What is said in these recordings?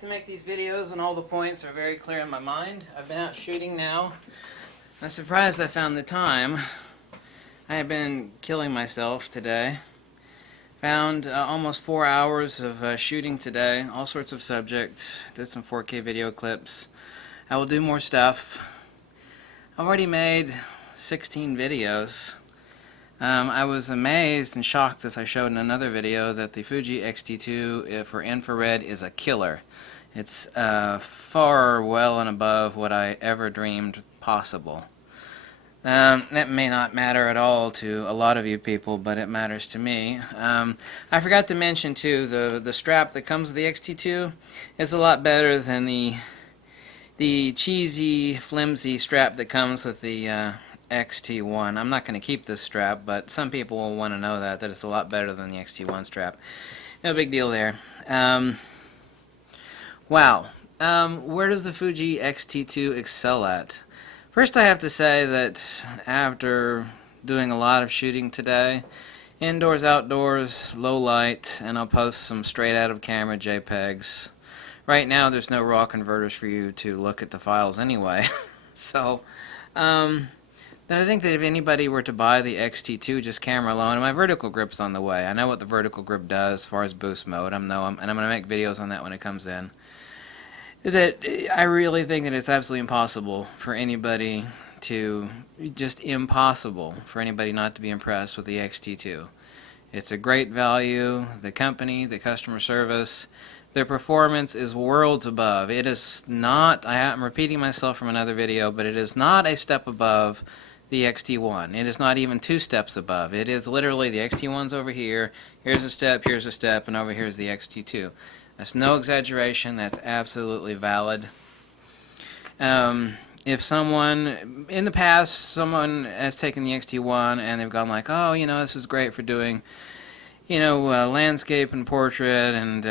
like to make these videos and all the points are very clear in my mind. I've been out shooting now. I'm surprised I found the time. I have been killing myself today. Found almost 4 hours of shooting today, all sorts of subjects. Did some 4K video clips. I will do more stuff. I've already made 16 videos. I was amazed and shocked, as I showed in another video, that the Fuji X-T2 for infrared is a killer. It's far well and above what I ever dreamed possible. That may not matter at all to a lot of you people, but it matters to me. I forgot to mention too, the strap that comes with the X-T2 is a lot better than the cheesy, flimsy strap that comes with the X-T1. I'm not going to keep this strap, but some people will want to know that it's a lot better than the X-T1 strap. No big deal there. Wow. Where does the Fuji X-T2 excel at? First, I have to say that after doing a lot of shooting today, indoors, outdoors, low light, and I'll post some straight out of camera JPEGs. Right now, there's no RAW converters for you to look at the files anyway. So, then I think that if anybody were to buy the X-T2 just camera alone, and my vertical grip's on the way. I know what the vertical grip does as far as boost mode. And I'm going to make videos on that when it comes in. That I really think that it's absolutely impossible for anybody not to be impressed with the X-T2. It's a great value. The company, the customer service, their performance is worlds above. It is not, I'm repeating myself from another video, but it is not a step above the X-T1. It is not even 2 steps above. It is literally the X-T1's over here, here's a step, and over here is the X-T2. That's no exaggeration, that's absolutely valid. If someone, in the past, someone has taken the X-T1 and they've gone like, oh, you know, this is great for doing, landscape and portrait and,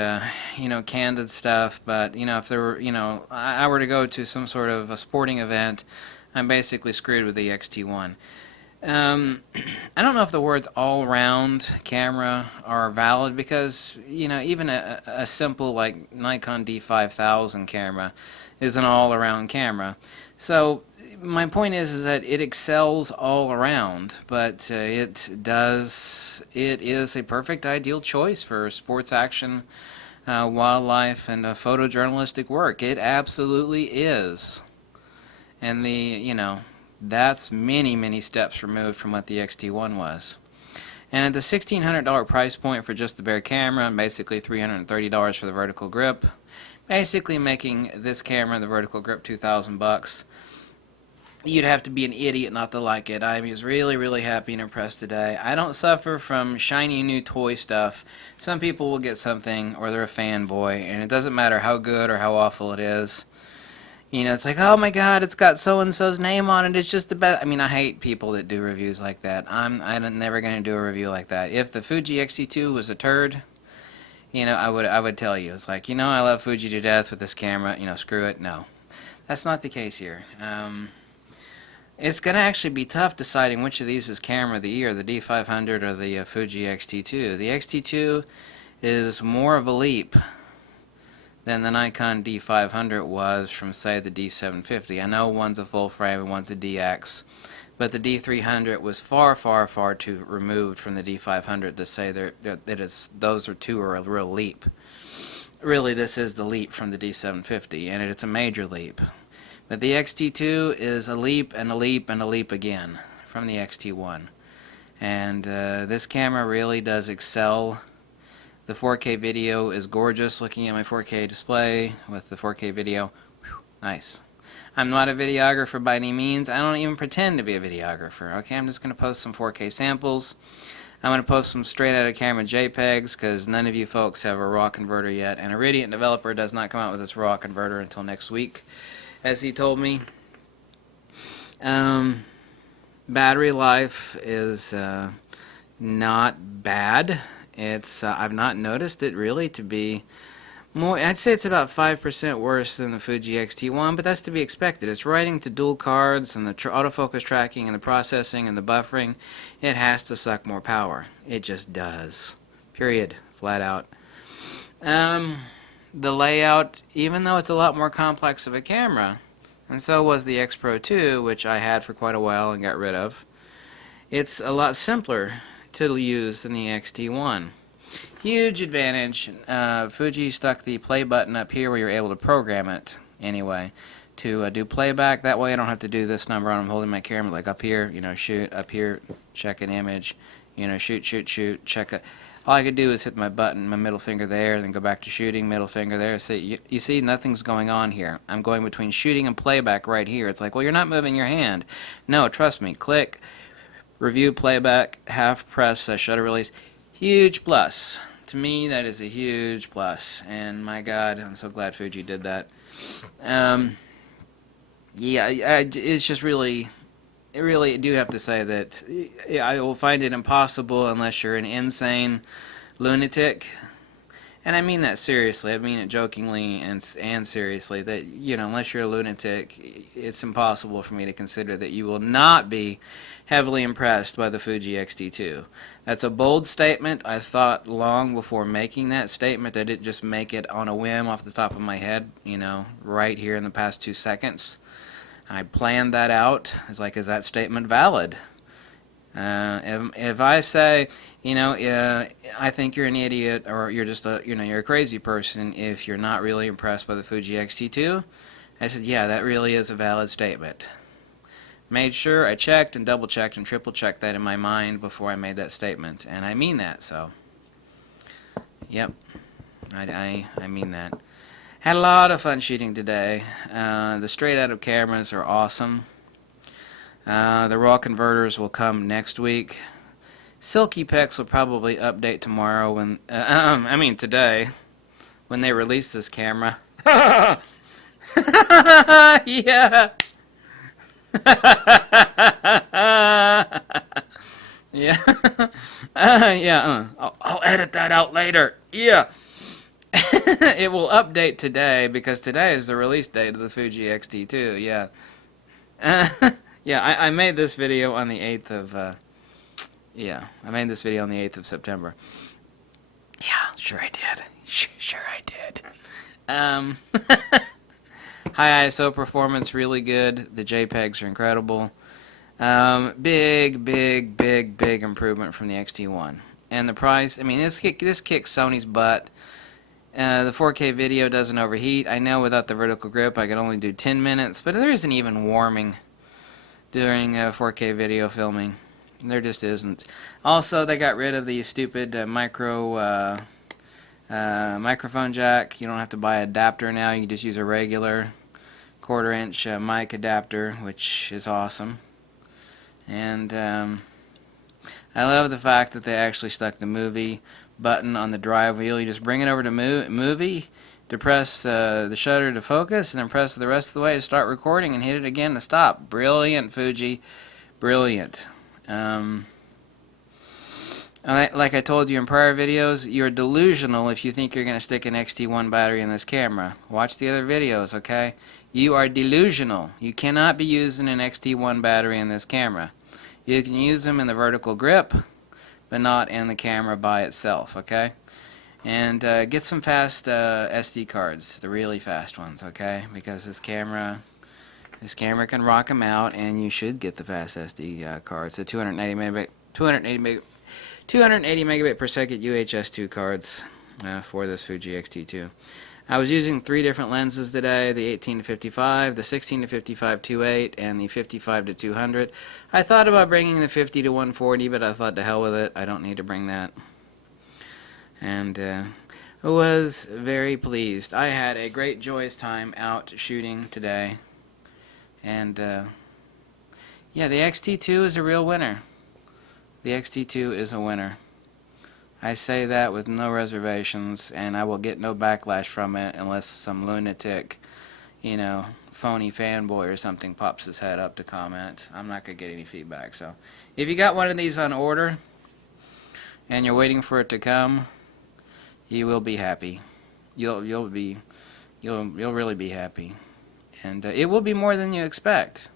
candid stuff, but, if there were, I were to go to some sort of a sporting event, I'm basically screwed with the X-T1. I don't know if the words all-round camera are valid because, even a simple like Nikon D5000 camera is an all-around camera. So my point is that it excels all around, but it is a perfect ideal choice for sports action, wildlife, and photojournalistic work. It absolutely is. And that's many, many steps removed from what the X-T1 was. And at the $1,600 price point for just the bare camera, and basically $330 for the vertical grip, basically making this camera, the vertical grip, $2,000, you'd have to be an idiot not to like it. I was really, really happy and impressed today. I don't suffer from shiny new toy stuff. Some people will get something, or they're a fanboy, and it doesn't matter how good or how awful it is. It's like, oh my god, it's got so-and-so's name on it, it's just the best. I mean, I hate people that do reviews like that. I'm never going to do a review like that. If the Fuji X-T2 was a turd, I would tell you. It's like, I love Fuji to death with this camera, screw it. No. That's not the case here. It's going to actually be tough deciding which of these is camera of the year, the D500 or the Fuji X-T2. The X-T2 is more of a leap than the Nikon D500 was from, say, the D750. I know one's a full frame and one's a DX, but the D300 was far, far, far too removed from the D500 to say that those two are a real leap. Really, this is the leap from the D750, and it's a major leap. But the X-T2 is a leap and a leap and a leap again from the X-T1. And this camera really does excel. The 4K video is gorgeous. Looking at my 4K display with the 4K video, whew, nice. I'm not a videographer by any means. I don't even pretend to be a videographer. Okay, I'm just going to post some 4K samples. I'm going to post some straight out of camera JPEGs because none of you folks have a RAW converter yet, and Iridium developer does not come out with this RAW converter until next week, as he told me. Battery life is not bad. I've not noticed it really to be more. I'd say it's about 5% worse than the Fuji X-T1, but that's to be expected. It's writing to dual cards, and the autofocus tracking, and the processing, and the buffering. It has to suck more power. It just does. Period. Flat out. the layout, even though it's a lot more complex of a camera, and so was the X Pro 2, which I had for quite a while and got rid of, it's a lot simpler to use than the X-T1. Huge advantage. Fuji stuck the play button up here where you're able to program it anyway to do playback. That way I don't have to do this number when I'm holding my camera, like up here, shoot, up here, check an image, shoot, check it. All I could do is hit my button, my middle finger there, and then go back to shooting, middle finger there. So you see, nothing's going on here. I'm going between shooting and playback right here. It's like, well, you're not moving your hand. No, trust me. Click, review, playback, half press, shutter release. Huge plus. To me, that is a huge plus. And my God, I'm so glad Fuji did that. It's just really... I really do have to say that I will find it impossible unless you're an insane lunatic, and I mean that seriously. I mean it jokingly and seriously. That unless you're a lunatic, it's impossible for me to consider that you will not be heavily impressed by the Fuji X-T2. That's a bold statement. I thought long before making that statement. I didn't just make it on a whim off the top of my head. Right here in the past 2 seconds. I planned that out. It's like, is that statement valid? If I say, I think you're an idiot, or you're just you're a crazy person if you're not really impressed by the Fuji X-T2, I said, yeah, that really is a valid statement. Made sure I checked and double checked and triple checked that in my mind before I made that statement, and I mean that. So, yep, I mean that. Had a lot of fun shooting today. The straight out of cameras are awesome. The raw converters will come next week. Silky Pecs will probably update tomorrow when, today, when they release this camera. Yeah. Yeah. I'll edit that out later. Yeah. It will update today because today is the release date of the Fuji X-T2. Yeah. Yeah, I made this video on the 8th of I made this video on the 8th of September. Yeah, sure I did. Sure I did. High ISO performance, really good. The JPEGs are incredible. Big improvement from the X-T1. And the price, this kicks Sony's butt. The 4K video doesn't overheat. I know without the vertical grip I could only do 10 minutes, but there isn't even warming during 4K video filming. There just isn't. Also, they got rid of the stupid microphone jack. You don't have to buy an adapter now. You can just use a regular 1/4 inch mic adapter, which is awesome. And I love the fact that they actually stuck the movie button on the drive wheel. You just bring it over to movie to press the shutter to focus, and then press the rest of the way to start recording, and hit it again to stop. Brilliant, Fuji. Brilliant. Like I told you in prior videos, you're delusional if you think you're going to stick an X-T1 battery in this camera. Watch the other videos, okay? You are delusional. You cannot be using an X-T1 battery in this camera. You can use them in the vertical grip, but not in the camera by itself, okay? And get some fast SD cards, the really fast ones, okay? Because this camera can rock them out, and you should get the fast SD cards, the 280 megabit per second UHS-2 cards for this Fuji X-T2. I was using 3 different lenses today, the 18-55, the 16-55 2.8, and the 55-200. I thought about bringing the 50-140, but I thought to hell with it. I don't need to bring that. And was very pleased. I had a great joyous time out shooting today. And yeah, the X-T2 is a real winner. The X-T2 is a winner. I say that with no reservations, and I will get no backlash from it unless some lunatic, phony fanboy or something pops his head up to comment. I'm not going to get any feedback. So if you got one of these on order and you're waiting for it to come, you will be happy. You'll really be happy. And it will be more than you expect.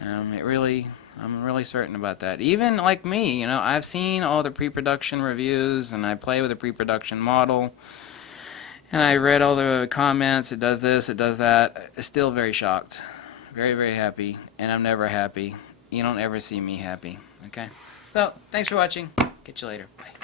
I'm really certain about that. Even like me, I've seen all the pre-production reviews, and I play with a pre-production model, And I read all the comments, it does this, it does that. Still very shocked. Very, very happy. And I'm never happy. You don't ever see me happy. Okay? So, thanks for watching. Catch you later. Bye.